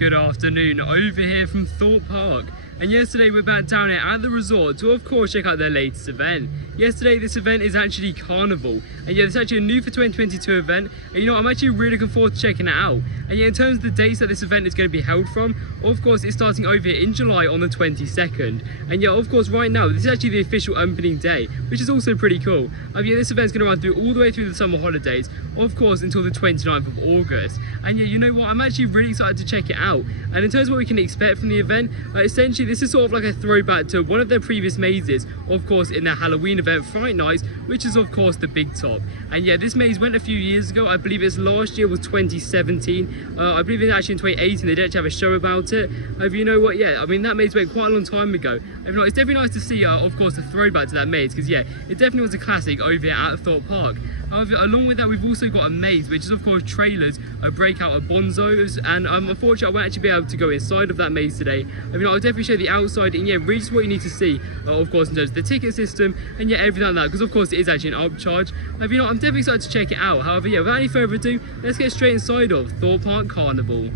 Good afternoon, over here from Thorpe Park. And yesterday we're back down here at the resort to of course check out their latest event. Yesterday this event is actually Carnival, and yeah, it's actually a new for 2022 event, and you know I'm actually really looking forward to checking it out. And yeah, in terms of the dates that this event is going to be held from, of course it's starting over here in July on the 22nd. And yeah, of course right now this is actually the official opening day, which is also pretty cool. Yeah, this event's going to run through all the way through the summer holidays, of course until the 29th of August. And yeah, you know what, I'm actually really excited to check it out. And in terms of what we can expect from the event, essentially this is sort of like a throwback to one of their previous mazes, of course in their Halloween event Fright Nights, which is of course the Big Top. And yeah, this maze went a few years ago. I believe it's last year was 2017. I believe it's actually in 2018 they did actually have a show about it. You know what, yeah, I mean that maze went quite a long time ago. You know, it's definitely nice to see of course a throwback to that maze, because yeah, it definitely was a classic over here at Thorpe Park. However, along with that, we've also got a maze, which is of course trailers, a Breakout, a Bonzos, and unfortunately I won't actually be able to go inside of that maze today. I mean, I'll definitely show the outside, and yeah, really just what you need to see, of course, in terms of the ticket system, and yeah, everything like that, because of course it is actually an upcharge. You know, I'm definitely excited to check it out. However, yeah, without any further ado, let's get straight inside of Thorpe Park Carnival.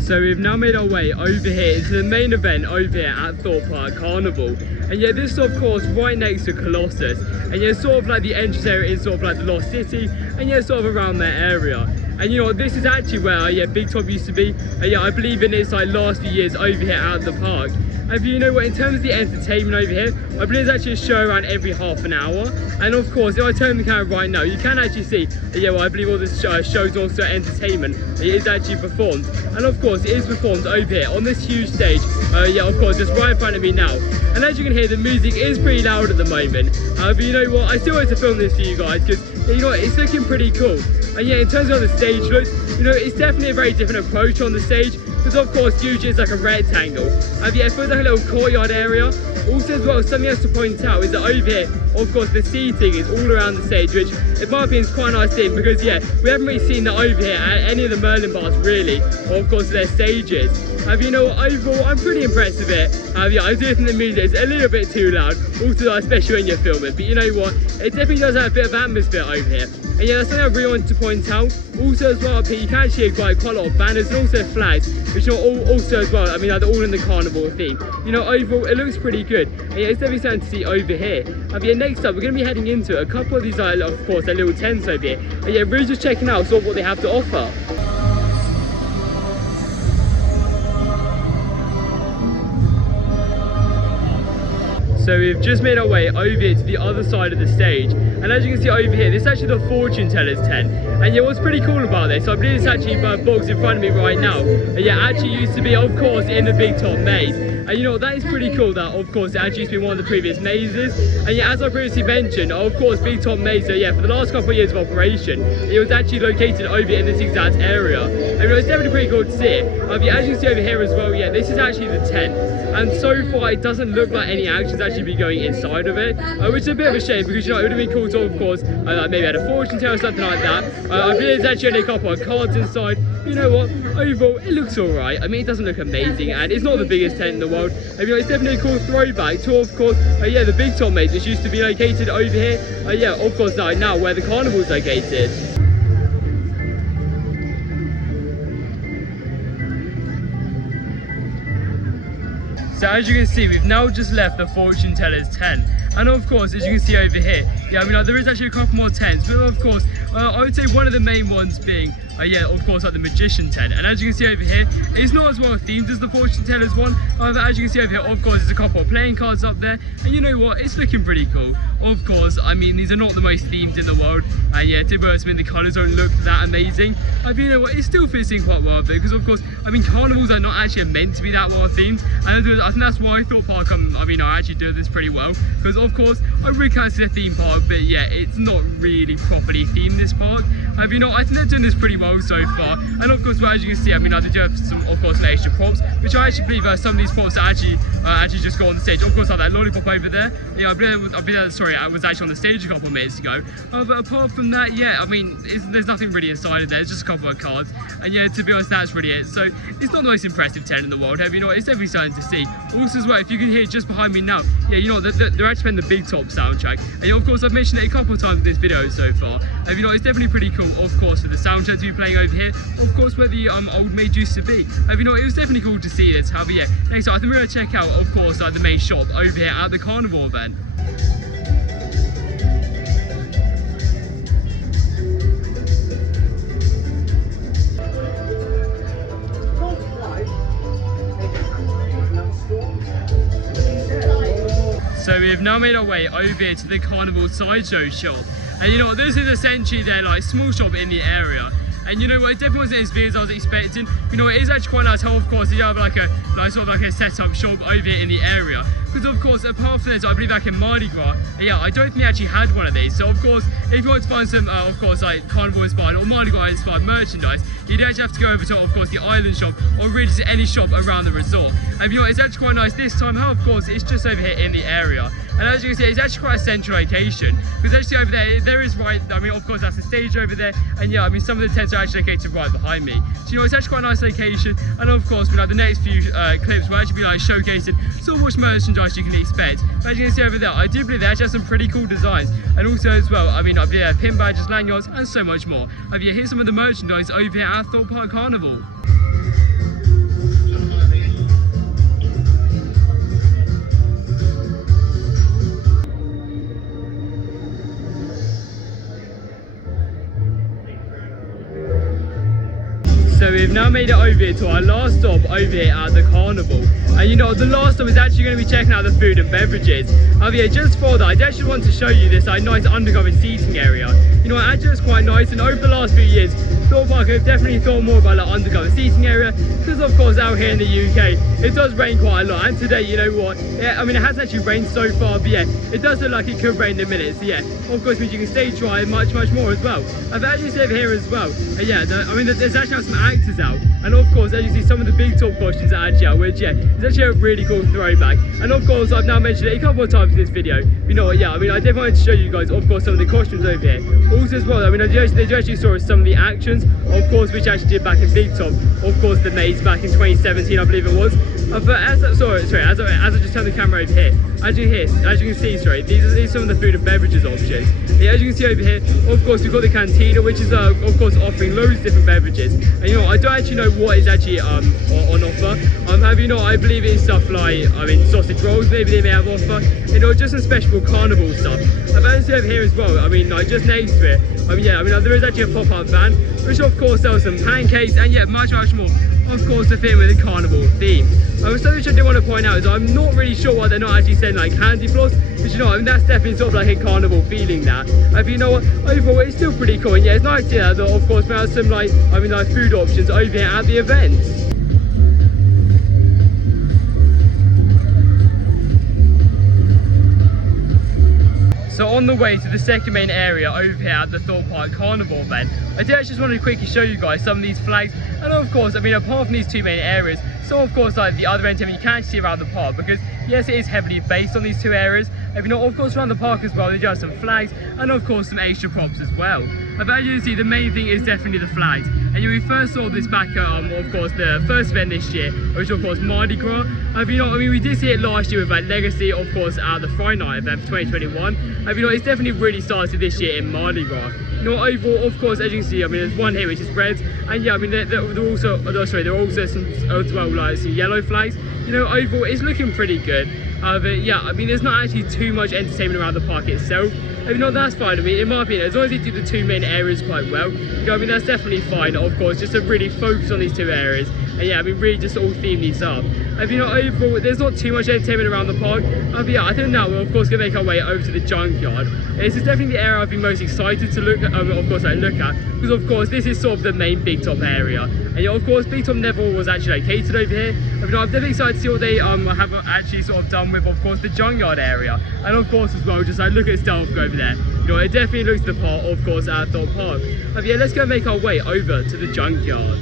So we've now made our way over here into the main event over here at Thorpe Park Carnival. And yeah, this is of course right next to Colossus. And yeah, sort of like the entrance area is sort of like the Lost City. And yeah, sort of around that area. And you know, this is actually where yeah, Big Top used to be. Yeah, I believe in its like last few years over here at the park. And you know what, in terms of the entertainment over here, I believe there's actually a show around every half an hour. And of course, if I turn the camera right now, you can actually see, yeah, well, I believe all this shows also entertainment. It is actually performed. And of course, it is performed over here on this huge stage. Yeah, of course, just right in front of me now. And as you can hear, the music is pretty loud at the moment. But you know what, I still wanted to film this for you guys, because you know what, it's looking pretty cool. And yeah, in terms of how the stage looks, you know, it's definitely a very different approach on the stage, because of course usually it's like a rectangle. Yeah, it feels like a little courtyard area. Also as well, something else to point out is that over here, of course the seating is all around the stage, which in my opinion is quite a nice thing, because yeah, we haven't really seen that over here at any of the Merlin bars really, or of course their stages. You know, overall I'm pretty impressed with it. Yeah, I do think the music is a little bit too loud, also especially when you're filming, but you know what, it definitely does have a bit of atmosphere over here. And yeah, that's something I really wanted to point out. Also as well up here, you can actually hear quite a lot of banners and also flags, which are also as well, I mean, they're all in the carnival theme. You know, overall, it looks pretty good. And yeah, it's definitely something to see over here. Yeah, next up, we're going to be heading into a couple of these, of course, their little tents over here. And yeah, really just checking out sort of what they have to offer. So we've just made our way over here to the other side of the stage, and as you can see over here, this is actually the fortune teller's tent. And yeah, what's pretty cool about this, I believe it's actually box in front of me right now, and yeah, actually used to be of course in the Big Top maze. And you know, that is pretty cool that of course it actually used to be one of the previous mazes. And yeah, as I previously mentioned, of course Big Top maze, so yeah, for the last couple of years of operation, it was actually located over in this exact area. And you know, it's definitely pretty cool to see it. Yeah, as you can see over here as well, yeah, this is actually the tent. And so far it doesn't look like any action's actually be going inside of it, which is a bit of a shame, because you know, it would have been cool to of course maybe had a fortune teller or something like that. I believe there's actually only a couple of cards inside. You know what, overall it looks alright. I mean, it doesn't look amazing, and it's not the biggest tent in the world. You know, it's definitely a cool throwback to of course yeah, the Big Top maze, which used to be located over here. Yeah, of course now where the carnival is located. So as you can see, we've now just left the fortune teller's tent. And of course, as you can see over here, yeah, I mean, there is actually a couple more tents, but of course, I would say one of the main ones being, yeah, of course, like the magician tent. And as you can see over here, it's not as well themed as the fortune teller's one. However, as you can see over here, of course, there's a couple of playing cards up there. And you know what, it's looking pretty cool. Of course, I mean, these are not the most themed in the world. And yeah, to be honest, I mean, the colours don't look that amazing. But you know what, it still fits in quite well, because of course, I mean, carnivals are not actually meant to be that well themed. And I think that's why I thought Park, I mean, I actually do this pretty well. Because of course, I really can't see a theme park, but yeah, it's not really properly themed, this park. You know, I think they're doing this pretty well so far. And of course, well, as you can see, I mean, I do have some, of course, extra props, which I actually believe some of these props are actually just go on the stage. Of course, like that lollipop over there. Yeah, I believe that's sorry, I was actually on the stage a couple of minutes ago. But apart from that, yeah, I mean, there's nothing really inside of there. It's just a couple of cards. And yeah, to be honest, that's really it. So it's not the most impressive tent in the world. You know, it's definitely something to see. Also as well, if you can hear just behind me now, yeah, you know, they're actually playing the Big Top soundtrack. And you know, of course, I've mentioned it a couple of times in this video so far. You know, it's definitely pretty cool, of course, for the soundtrack to be playing over here. Of course, where the old maid used to be. You know, it was definitely cool to see this. However, yeah, next time I think we're going to check out, of course, the main shop over here at the Carnival event. So we've now made our way over here to the Carnival Sideshow Shop. And you know, this is essentially their like small shop in the area. And you know what, it definitely wasn't as big as I was expecting. You know, it is actually quite nice how, of course, you have like a sort of like a setup shop over here in the area. Because of course, apart from this, I believe back in Mardi Gras, yeah, I don't think they actually had one of these. So of course, if you want to find some, of course, like Carnival inspired or Mardi Gras inspired merchandise, you'd actually have to go over to, of course, the island shop or really just any shop around the resort. And you know, it's actually quite nice this time, how of course, it's just over here in the area. And as you can see, it's actually quite a central location. Because actually over there is right, I mean, of course, that's the stage over there. And yeah, I mean, some of the tents are actually located right behind me. So, you know, it's actually quite a nice location. And of course, you know, the next few clips will actually be like showcasing sort of which merchandise you can expect. But as you can see over there, I do believe they actually have some pretty cool designs. And also as well, I mean, yeah, pin badges, lanyards, and so much more. Yeah, here's some of the merchandise over here at Thorpe Park Carnival. So we've now made it over here to our last stop over here at the Carnival. And you know, the last stop is actually going to be checking out the food and beverages. Yeah, just for that, I actually want to show you this nice undercover seating area. You know, actually it's quite nice, and over the last few years, Thorpe Park have definitely thought more about like undercover seating area, because of course out here in the UK, it does rain quite a lot. And today, you know what, yeah, I mean, it hasn't actually rained so far, but yeah, it does look like it could rain in a minute. So yeah, of course means you can stay dry and much more as well. I've actually said here as well, yeah, I mean, there's actually some actors out, and of course, as you see, some of the Big Top costumes are actually out, which yeah, it's actually a really cool throwback. And of course, I've now mentioned it a couple of times in this video. You know what, yeah, I mean, I definitely wanted to show you guys, of course, some of the costumes over here. Also as well, I mean, they actually saw some of the actions, of course, which actually did back in Big Top, of course, the maze back in 2017, I believe it was. But as I just turned the camera over here, as you can see, sorry, these are some of the food and beverages options. Yeah, as you can see over here, of course, we've got the cantina, which is of course offering loads of different beverages. And you know, I don't actually know what is actually on offer. You know, I believe it's stuff like, I mean, sausage rolls, maybe they may have offer. You know, just some special carnival stuff. I've actually over here as well. I mean, like just next to it. Yeah, I mean, there is actually a pop-up van, which of course sells some pancakes and yeah, much more. Of course, the theme with the carnival theme. Something which I do want to point out is I'm not really sure why they're not actually saying like candy floss, because you know, I mean, that's definitely sort of like a carnival feeling that. But you know what, overall it's still pretty cool, and yeah, it's nice to hear that of course we have some like, I mean, like food options over here at the event. So on the way to the second main area over here at the Thorpe Park Carnival event, I did actually just want to quickly show you guys some of these flags. And of course, I mean, apart from these two main areas, so of course like the other entertainment you can see around the park, because yes, it is heavily based on these two areas. If you know, of course around the park as well, they do have some flags and of course some extra props as well. But as you can see, the main thing is definitely the flags. And we first saw this back at of course the first event this year, which of course Mardi Gras. You know, I mean, we did see it last year with like Legacy, of course, at the Friday night event for 2021. You know, it's definitely really started this year in Mardi Gras. You know, overall, of course, as you can see, I mean, there's one here which is red, and yeah, I mean, there are also some as well, like some yellow flags. You know, overall, it's looking pretty good. But yeah, I mean, there's not actually too much entertainment around the park itself. You know, that's fine. I mean, in my opinion, as long as they do the two main areas quite well, you know, I mean, that's definitely fine. Of course, just to really focus on these two areas. And yeah, I mean, really just all theme these up. You know, overall, there's not too much entertainment around the park. But yeah, I think now we're of course gonna make our way over to the Junkyard. This is definitely the area I've been most excited to look at, of course, look at, because of course this is sort of the main Big Top area. And yeah, of course, Big Top never was actually located over here. You know, I'm definitely excited to see what they have actually sort of done with, of course, the Junkyard area. And of course as well, just like look at Stealth over there. You know, it definitely looks the part, of course, at Thorpe Park. Yeah, let's go make our way over to the Junkyard.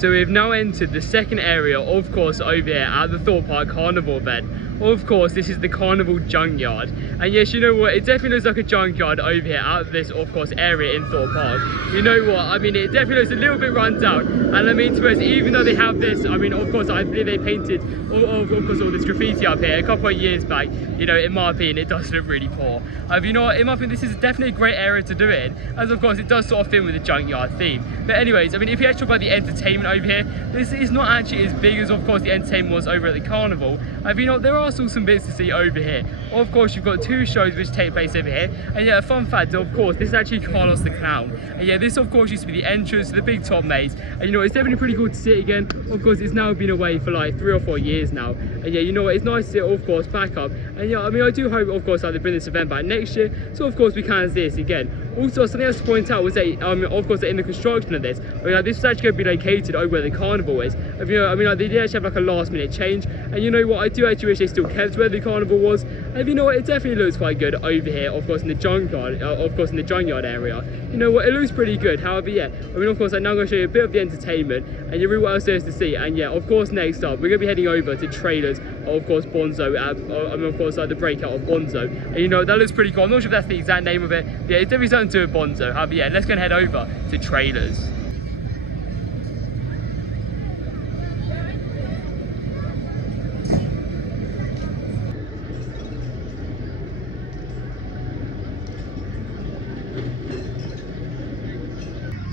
So we've now entered the second area, of course, over here at the Thorpe Park Carnival event. Of course, this is the Carnival Junkyard. And yes, you know what, it definitely looks like a junkyard over here at this, of course, area in Thorpe Park. You know what, I mean, it definitely looks a little bit run down. And I mean, to be honest, even though they have this, I mean, of course, I believe they painted, of course, all this graffiti up here a couple of years back. You know, in my opinion, it does look really poor. You know what, in my opinion, this is definitely a great area to do it in, as of course, it does sort of fit with the junkyard theme. But anyways, I mean, if you actually talk about the entertainment over here, this is not actually as big as, of course, the entertainment was over at the carnival. You know, there are still some bits to see over here. Of course, you've got two shows which take place over here. And yeah, a fun fact, of course, this is actually Carlos the Clown. And yeah, this, of course, used to be the entrance to the big top maze. And you know, it's definitely pretty cool to see it again. Of course, it's now been away for like 3 or 4 years now. And yeah, you know what, it's nice to see it, of course, back up. And yeah, I mean, I do hope, of course, that they bring this event back next year. So, of course, we can see this again. Also, something else to point out was that, of course, that in the construction of this, I mean, like, this is actually going to be located over where the carnival is. You know, I mean, like, they did actually have like a last-minute change, and you know what, I do actually wish they still kept where the carnival was. And you know what, it definitely looks quite good over here, of course, in the junkyard, area. You know what, it looks pretty good. However, yeah, I mean, of course, I'm now going to show you a bit of the entertainment, and you really what else there is to see. And yeah, of course, next up, we're going to be heading over to trailers, of course, Bonzo, I mean, of course, like the Breakout of Bonzo. And you know, that looks pretty cool. I'm not sure if that's the exact name of it. Yeah, it's definitely something to do with Bonzo. However, yeah, let's go and head over to trailers.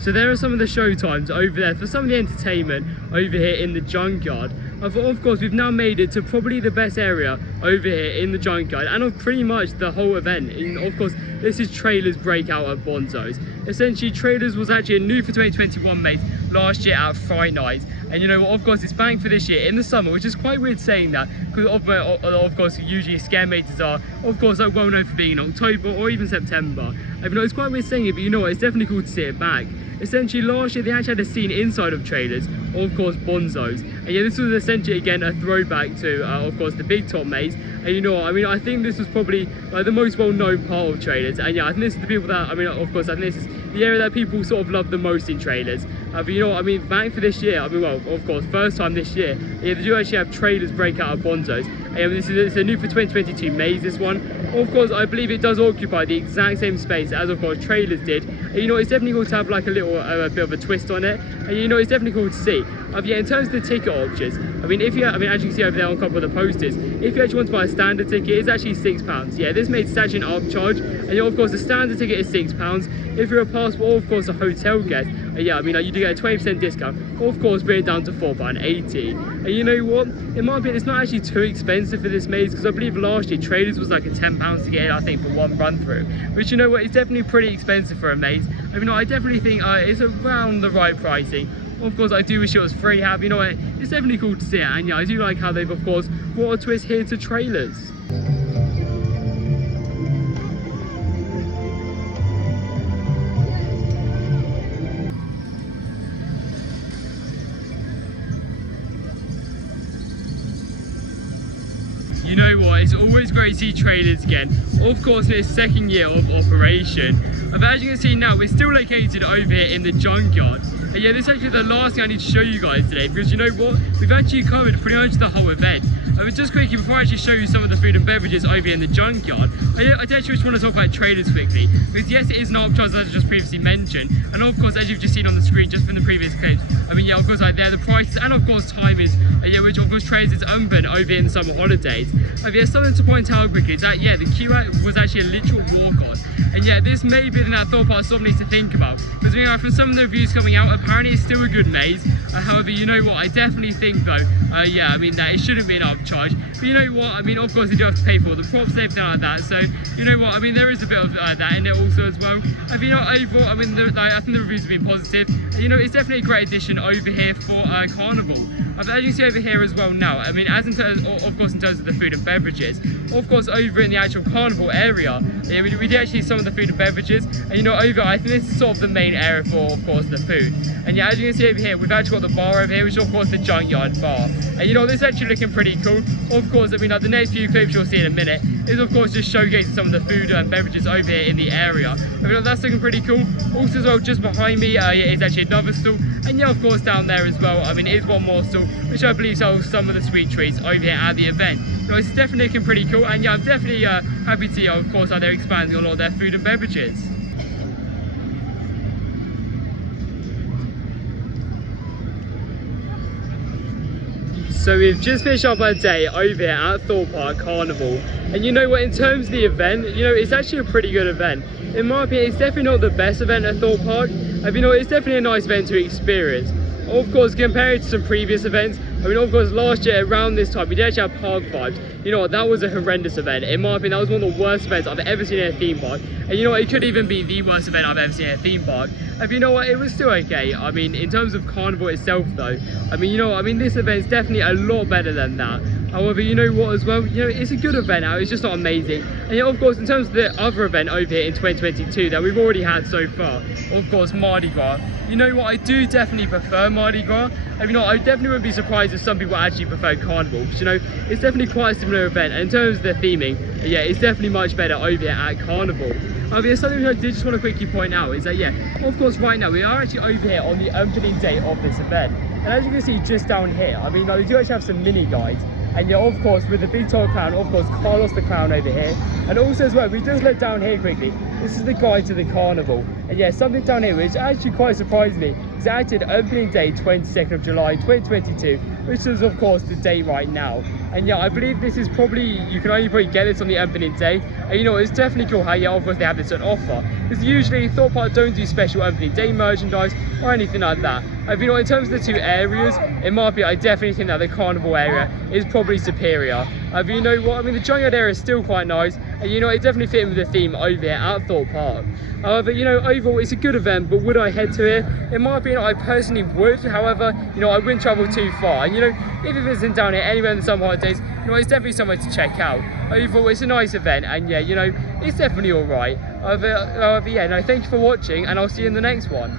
So there are some of the show times over there for some of the entertainment over here in the junkyard. Of course, we've now made it to probably the best area over here in the junkyard and of pretty much the whole event. And of course, this is Trailers Breakout at Bonzo's. Essentially, Trailers was actually a new for 2021 made last year at Fright Night. And you know what, of course, it's back for this year in the summer, which is quite weird saying that, because of course, usually scare maters are, of course, like well known for being in October or even September. You know, it's quite weird saying it, but you know what, it's definitely cool to see it back. Essentially, last year they actually had a scene inside of Trailers, of course, Bonzo's. And yeah, this was essentially again a throwback to, of course, the Big Top Maze. And you know what, I mean, I think this was probably like the most well-known part of Trailers. And yeah, I think this is the people that, I mean, of course, I think this is the area that people sort of love the most in Trailers. But you know what, I mean, back for this year, I mean, well, of course, first time this year, yeah, they do actually have Trailers Breakout at Bonzo's. And this is a new for 2022 maze, this one. Of course, I believe it does occupy the exact same space as, of course, Trailers did. And you know, it's definitely cool to have like a little bit of a twist on it. And you know, it's definitely cool to see. Yeah, in terms of the ticket options, I mean, as you can see over there on a couple of the posters, if you actually want to buy a standard ticket, it's actually £6. Yeah, this makes actually an upcharge. And you know, of course, the standard ticket is £6. If you're a passport or, of course, a hotel guest, yeah, I mean, like, you do get a 20% discount. Of course, bring it down to £4.80. And you know what? In my opinion, it's not actually too expensive for this maze, because I believe last year Trailers was like a £10 to get in, I think, for one run through. Which, you know what, it's definitely pretty expensive for a maze. I mean, I definitely think it's around the right pricing. Of course, I do wish it was free. Have you know what? It's definitely cool to see it, and yeah, I do like how they've, of course, brought a twist here to Trailers. You know what, it's always great to see Trailers again. Of course, in its second year of operation. But as you can see now, we're still located over here in the junkyard. And yeah, this is actually the last thing I need to show you guys today, because you know what, we've actually covered pretty much the whole event. Just quickly, before I actually show you some of the food and beverages over here in the junkyard, I actually just want to talk about Trailers quickly. Because yes, it is an upcharge, as I just previously mentioned. And of course, as you've just seen on the screen, just from the previous clips, I mean, yeah, of course, like there, the prices, and of course, time is, yeah, which of course, Trailers is open over here in the summer holidays. Yeah, something to point out quickly is that, yeah, the queue was actually a literal walk-on. And yeah, this may be that Thorpe Park sort of needs to think about. Because, you know, from some of the reviews coming out, apparently it's still a good maze. However, you know what, I definitely think, though, yeah, I mean, that it shouldn't be an upcharge. But you know what, I mean, of course, you do have to pay for the props and everything like that. So, you know what, I mean, there is a bit of that in it also as well. And you know, overall, I mean, I think the reviews have been positive. And, you know, it's definitely a great addition over here for Carnival. But as you can see over here as well now, I mean, as in terms, of course, in terms of the food and beverages, of course, over in the actual Carnival area, yeah, we did actually see some of the food and beverages. And, you know, I think this is sort of the main area for, of course, the food. And yeah, as you can see over here, we've actually got the bar over here, which is, of course, the Junkyard bar. And, you know, this is actually looking pretty cool. Of course, I mean, like the next few clips you'll see in a minute, is of course just showcasing some of the food and beverages over here in the area. I feel like that's looking pretty cool. Also as well, just behind me is actually another stall, and yeah, of course down there as well, I mean, it is one more stall which I believe sells some of the sweet treats over here at the event. You know, it's definitely looking pretty cool, and yeah, I'm definitely happy to see, of course, how they're expanding on all their food and beverages. So we've just finished up our day over here at Thorpe Park Carnival, and you know what, in terms of the event, you know, it's actually a pretty good event. In my opinion, it's definitely not the best event at Thorpe Park. You know, it's definitely a nice event to experience. Of course, compared to some previous events, I mean, of course, last year around this time, we did actually have Park Vibes. You know what, that was a horrendous event. In my opinion, that was one of the worst events I've ever seen in a theme park. And you know what, it could even be the worst event I've ever seen in a theme park. And you know what, it was still okay. I mean, in terms of Carnival itself though, I mean, you know what, I mean, this event's definitely a lot better than that. However, you know what as well, you know, it's a good event now, it's just not amazing. And yeah, of course, in terms of the other event over here in 2022 that we've already had so far, of course, Mardi Gras. You know what, I do definitely prefer Mardi Gras. And you know, I definitely wouldn't be surprised if some people actually prefer Carnival, because you know, it's definitely quite a similar event. And in terms of the theming, yeah, it's definitely much better over here at Carnival. There's something I did just want to quickly point out is that, yeah, of course, right now we are actually over here on the opening day of this event. And as you can see just down here, I mean, like, we do actually have some mini guides. And yeah, of course, with the big tall clown, of course, Carlos the Clown over here. And also as well, we just look down here quickly. This is the guide to the carnival. And yeah, something down here which actually quite surprised me is actually opening day 22nd of July 2022, which is of course the date right now. And yeah, I believe this is probably, you can only probably get this on the opening day. And you know, it's definitely cool how, yeah, of course they have this on offer. Because usually Thorpe Park don't do special opening day merchandise or anything like that. You know, in terms of the two areas, in my opinion, I definitely think that the carnival area is probably superior. You know what, I mean, the Junkyard area is still quite nice, and you know, it definitely fit in with the theme over here at Thorpe Park. However, you know, overall, it's a good event, but would I head to it? In my opinion, I personally would. However, you know, I wouldn't travel too far. And you know, if you're visiting down here anywhere in the summer holidays, you know, it's definitely somewhere to check out. Overall, it's a nice event, and yeah, you know, it's definitely all right. However, yeah, no, thank you for watching, and I'll see you in the next one.